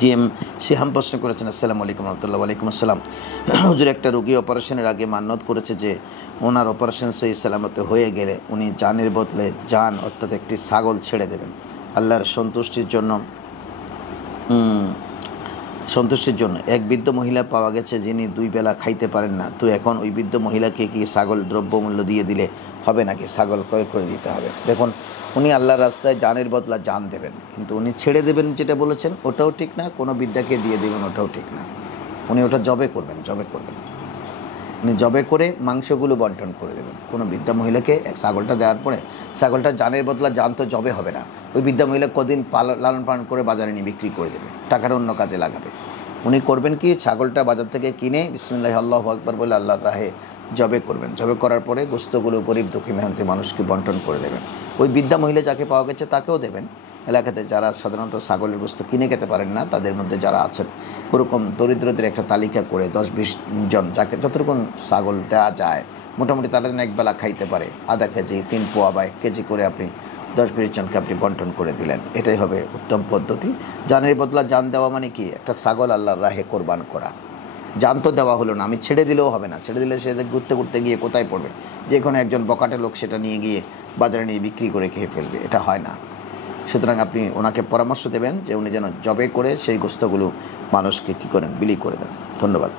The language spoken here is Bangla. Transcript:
জিএম সিহাম প্রশ্ন করেছেন, আসসালামু আলাইকুম রহমতুল্লাহ। ওয়ালাইকুম আসসালাম। হুজুর, একটা রোগী অপারেশনের আগে মান্যত করেছে যে ওনার অপারেশন সহি সালামতে হয়ে গেলে উনি জানের বদলে জান অর্থাৎ একটি ছাগল ছেড়ে দেবেন আল্লাহর সন্তুষ্টির জন্য। এক বৃদ্ধ মহিলা পাওয়া গেছে যিনি 2 বেলা খাইতে পারেন না। তো এখন ওই বৃদ্ধ মহিলাকে কি ছাগল দ্রব্যমূল্য দিয়ে দিলে হবে নাকি ছাগল ক্রয় করে দিতে হবে? দেখুন, উনি আল্লাহর রাস্তায় জানের বদলা জান দেবেন, কিন্তু উনি ছেড়ে দেবেন যেটা বলেছেন ওটাও ঠিক না, কোনো বিদ্যাকে দিয়ে দেবেন ওটাও ঠিক না। উনি ওটা জবে করবেন। উনি জবে করে মাংসগুলো বন্টন করে দেবেন। কোনো বৃদ্ধা মহিলাকে এক ছাগলটা দেওয়ার পরে ছাগলটা জানের বদলা জান তো জবে হবে না। ওই বৃদ্ধা মহিলা কদিন লালন পালন করে বাজারে নিয়ে বিক্রি করে দেবে, টাকাটা অন্য কাজে লাগাবে। উনি করবেন কি, ছাগলটা বাজার থেকে কিনে বিসমিল্লাহি আল্লাহু আকবার বলে আল্লাহর রাহে জবে করবেন। জবে করার পরে গোশতগুলো গরিব দুঃখী মেহনতি মানুষকে বন্টন করে দেবেন। ওই বৃদ্ধা মহিলা যাকে পাওয়া গেছে তাকেও দেবেন। এলাকাতে যারা সাধারণত ছাগলের গোশত কিনে খেতে পারেন না, তাদের মধ্যে যারা আছেন ওরকম দরিদ্রদের একটা তালিকা করে 10-20 জন যাকে যতটুকু ছাগল দেওয়া যায়, মোটামুটি তারা যেন একবেলা খাইতে পারে, আধা কেজি, 3 পোয়া বা 1 কেজি করে আপনি 10-20 জনকে আপনি বন্টন করে দিলেন। এটাই হবে উত্তম পদ্ধতি। জানের বদলা জান দেওয়া মানে কি, একটা ছাগল আল্লাহর রাহে কোরবান করা। জান তো দেওয়া হলো না, আমি ছেড়ে দিলেও হবে না। ছেড়ে দিলে সে ঘুরতে গিয়ে কোথায় পড়বে, যে কোনো একজন বকাটে লোক সেটা নিয়ে গিয়ে বাজারে নিয়ে বিক্রি করে খেয়ে ফেলবে, এটা হয় না। সুতরাং আপনি ওনাকে পরামর্শ দেবেন যে উনি যেন জবে করে সেই গোশতগুলো মানুষকে কী করেন, বিলি করে দেন। ধন্যবাদ।